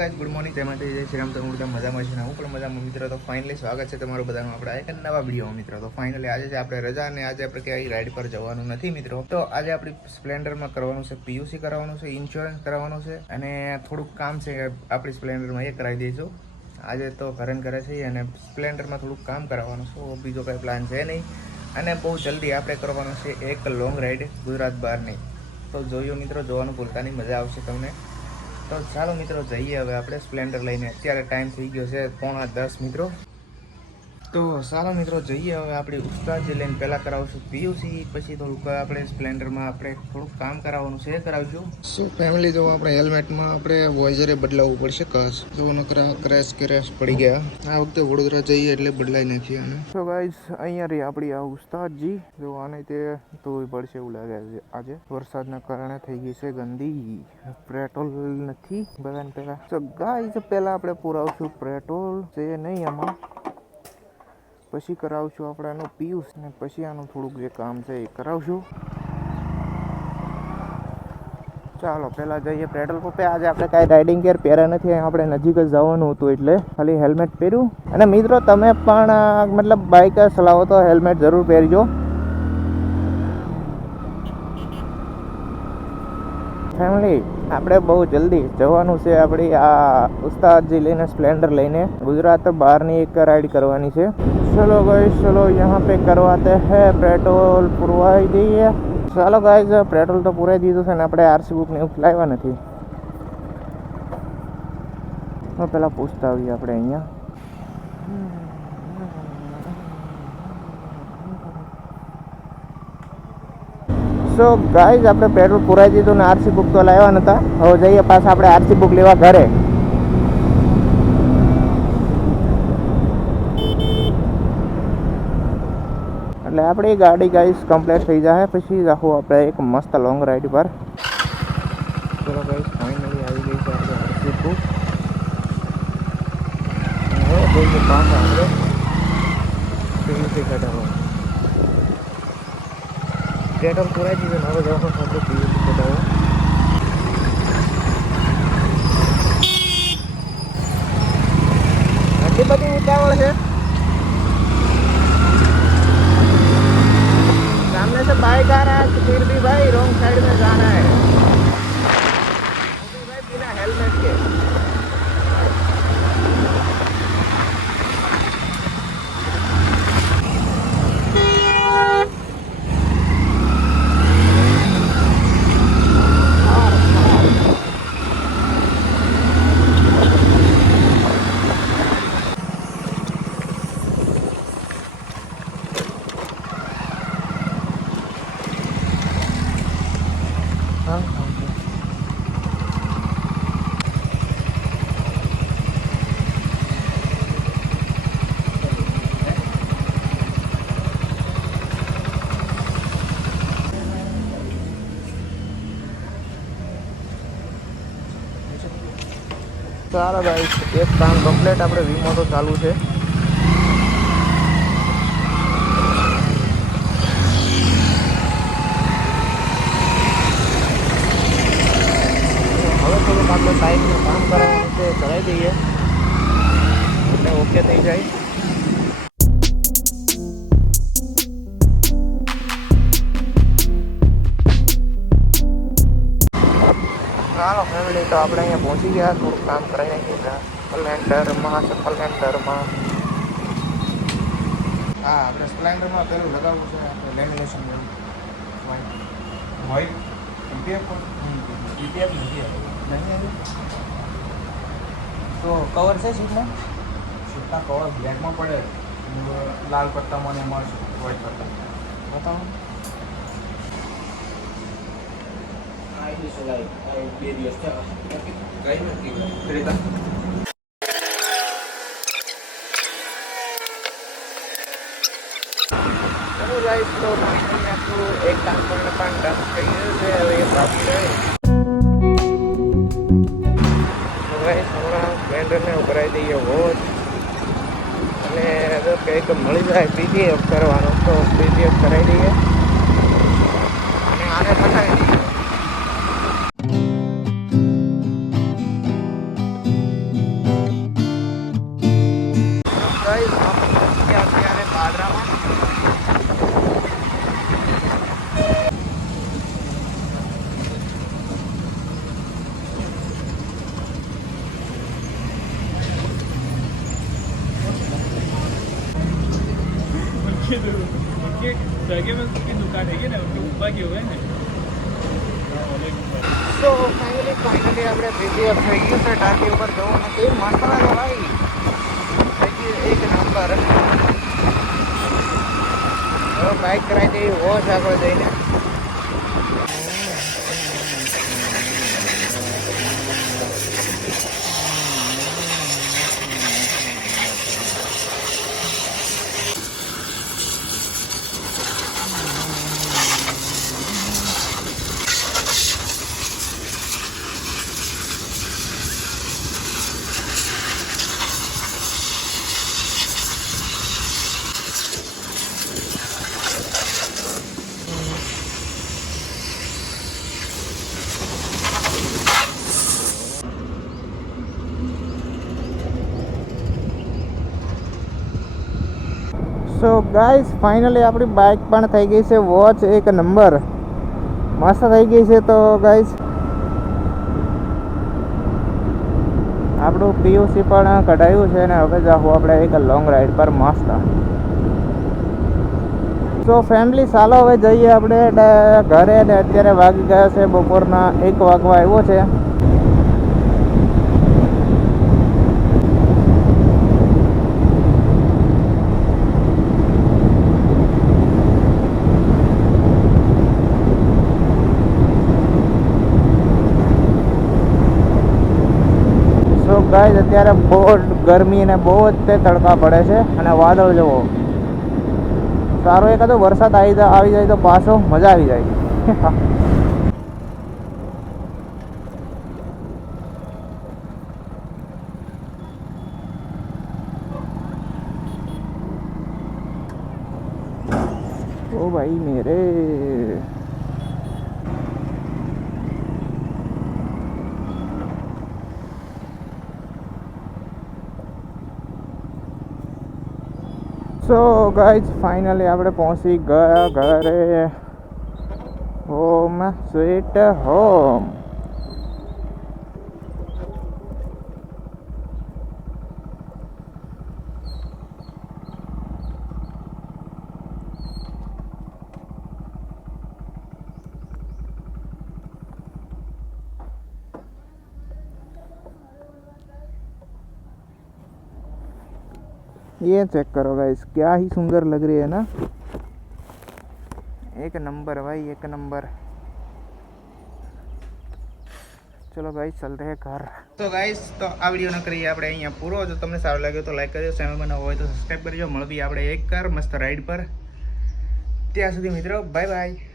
Guys good morning તેમાં જય શ્રી રામ. તમે બધા મજામાં છે ને હું પણ મજામાં મિત્રો, તો ફાઇનલી સ્વાગત છે તમારું બધાનું આપણે એક નવા વીડિયો મિત્રો. તો ફાઇનલી આજે છે આપણે રજા અને આજે આપણે ક્યાંય રાઈડ પર જવાનું નથી, મિત્રો. તો આજે આપણી સ્પ્લેન્ડરમાં કરવાનું છે પીયુસી કરાવવાનું છે ઇન્સ્યોરન્સ કરાવવાનું છે અને થોડુંક કામ છે આપણી સ્પ્લેન્ડરમાં એ કરાવી દઈશું. આજે તો ઘરે ઘરે છે અને સ્પ્લેન્ડરમાં થોડુંક કામ કરાવવાનું છે બીજો કંઈ પ્લાન છે નહીં. અને બહુ જલ્દી આપણે કરવાનું છે એક લોંગ રાઈડ ગુજરાત બહારની. તો જોયું મિત્રો, જોવાનું ભૂલતા મજા આવશે તમને. તો ચાલો મિત્રો જઈએ હવે આપણે સ્પ્લેન્ડર લઈને. અત્યારે ટાઈમ થઈ ગયો છે પોણા દસ મિત્રો. તો સારા મિત્રો જઈએ હવે આપણે ઉસ્તાદજી લઈને પહેલાં કરાવશું પીયુસી પછી થોડુંક આપણે સ્પ્લેન્ડરમાં આપણે થોડુંક કામ કરાવવાનું છે કરાવશું શું ફેમિલી જો આપણે હેલ્મેટમાં આપણે વોઇઝરે બદલાવવું પડશે? કસ. જો નકરા ક્રેશ ક્રેશ પડી ગયા. આ વખતે વડોદરા જઈએ એટલે બદલાઈ નાખીએ અને તો ગાઈસ અહીંયા રહી આપણી આ ઉસ્તાદજી. જો આને તે ધોવી પડશે એવું લાગે છે આજે. વરસાદના કારણે થઈ ગઈ છે ગંદી પેટ્રોલ નથી. બધાને પહેલાં તો ગાઈસ પહેલાં આપણે પુરાવશું પેટ્રોલ છે નહીં આમાં. પછી કરાવશું આપણે આનું પીયુસ ને પછી આનું થોડુંક જે કામ છે એ કરાવશું. ચાલો પહેલાં જઈએ પેટ્રોલ પંપે. આજે આપણે કાંઈ રાઇડિંગ ગેર પહેર્યા નથી આપણે નજીક જ જવાનું હતું એટલે ખાલી હેલ્મેટ પહેર્યું. અને મિત્રો, તમે પણ મતલબ બાઇક ચલાવો તો હેલ્મેટ જરૂર પહેરજો. ફેમિલી આપણે બહુ જલ્દી જવાનું છે આપણી આ ઉસ્તાદજી લઈને સ્પ્લેન્ડર લઈને. ગુજરાત બહારની એક રાઈડ કરવાની છે. ચલો ગાઈસ ચલો યહાં પે કરવાતે હે પેટ્રોલ પુરવાઈ દઈએ. ચાલો ગાઈઝ પેટ્રોલ તો પુરાઈ દીધું છે ને આપણે આરસી બુક ને એવું લાવ્યા નથી. પેલા પૂછતા આવીએ આપણે અહીંયા. સો ગાઈઝ આપણે પેટ્રોલ પુરાઈ દીધું ને આરસી બુક તો લાવ્યા નતા. હવે જઈએ પાછા આપણે આરસી બુક લેવા ઘરે. એટલે આપણી ગાડી ગાઈસ કમ્પ્લીટ થઈ જાય પછી રાખું આપણે એક મસ્ત લોંગ રાઈડ પર. ચલો ગાઈસ ફાઇનલી આવી ગઈ છે આપણે આરસી બુક હવે જઈએ પાછા આપણે. પીવીસી કઢાવવા પેટ્રોલ પુરાઈ દીધું ને હવે જવાનું છે આપણે પીવીસી કઢાવવા આટલી બધી ઉતાવળ છે सामने से बाइक आ रहा है फिर भी भाई रॉन्ग साइड में जाना है સારા ભાઈ એક કામ કમ્પ્લેટ આપણે વીમો તો ચાલુ છે. હવે થોડુંક આપણે સાઈડનું કામ કરવાનું છે, કરાવી દઈએ. એટલે ઓકે થઈ જાય. ફેમિલી તો આપણે અહીંયા પહોંચી ગયા થોડુંક કામ કરીને નાખીએ સ્પ્લેન્ડરમાં સ્પ્લેન્ડરમાં હા આપણે સ્પ્લેન્ડરમાં પેલું લગાવવું છે આપણે લેમિનેશન વ્હાઈટ પીપીએફ પીપીએફ નથી તો કવર છે સીટમાં સીટના કવર બ્લેકમાં પડે. લાલ પટ્ટામાં ને એમાં વ્હાઈટ પટ્ટા બતાવો. આઈ like બે દિવસ થયા કઈ નથી ક્રેતા ચલો ગાઈસ તો finally આપણું એક કામ પણ પણ ડન થઈ ગયું છે હવે એ બાકી રહે guys, હમણાં સ્પ્લેન્ડરને ઉભરાઈ દઈએ વોચ અને જો કંઈક મળી જાય પીજીએફ કરવાનો. તો પીજીએફ કરાવી દઈએ. અને આને પતાવી તો ફાઇનલી ફાઇનલી આપણે બીજી વાર થઈ ગયું છે ટાંકી ઉપર જવાનું છે મસ્ત લાગે ભાઈ થઈ ગયું એક નંબર હવે બાઇક કરાવી દેવી હોશ આપણે જઈને સો ગાઈસ ફાઇનલી આપણી બાઇક પણ થઈ ગઈ છે. વોચ એક નંબર મસ્ત થઈ ગઈ છે તો ગાઈસ આપણું પીયુસી પણ કઢાયું છે ને હવે જાઉં આપણે એક લોંગ રાઈડ પર મસ્ત. તો ફેમિલી ચાલો હવે જઈએ આપણે. ઘરે ને અત્યારે વાગી ગયા છે. બપોરના એક વાગવા આવ્યો છે સો ગાઈઝ અત્યારે બહુ ગરમી અને બહુ જ તે તડકા પડે છે અને વાદળ જવો. સારો એકાદો વરસાદ આવી આવી જાય તો પાછો મજા આવી જાય. ઓ ભાઈ મેરે. સો ગાઈઝ ફાઇનલી આપણે પહોંચી ગયા ઘરે. હોમ સ્વીટ હોમ ये चेक करो गाइस क्या ही सुंदर लग रही है ना एक नंबर भाई एक नंबर ચલો ગાઈસ ચલતે હે ઘર તો ગાઈસ તો આ વિડીયોનો કરીએ આપણે અહીંયા પૂરો જો તમને સારો લાગ્યો તો લાઈક કરજો ચેનલમાં નવો હોય તો સબસ્ક્રાઈબ કરજો મળવી આપણે એક કાર મસ્ત રાઈડ પર ત્યાં સુધી મિત્રો બાય બાય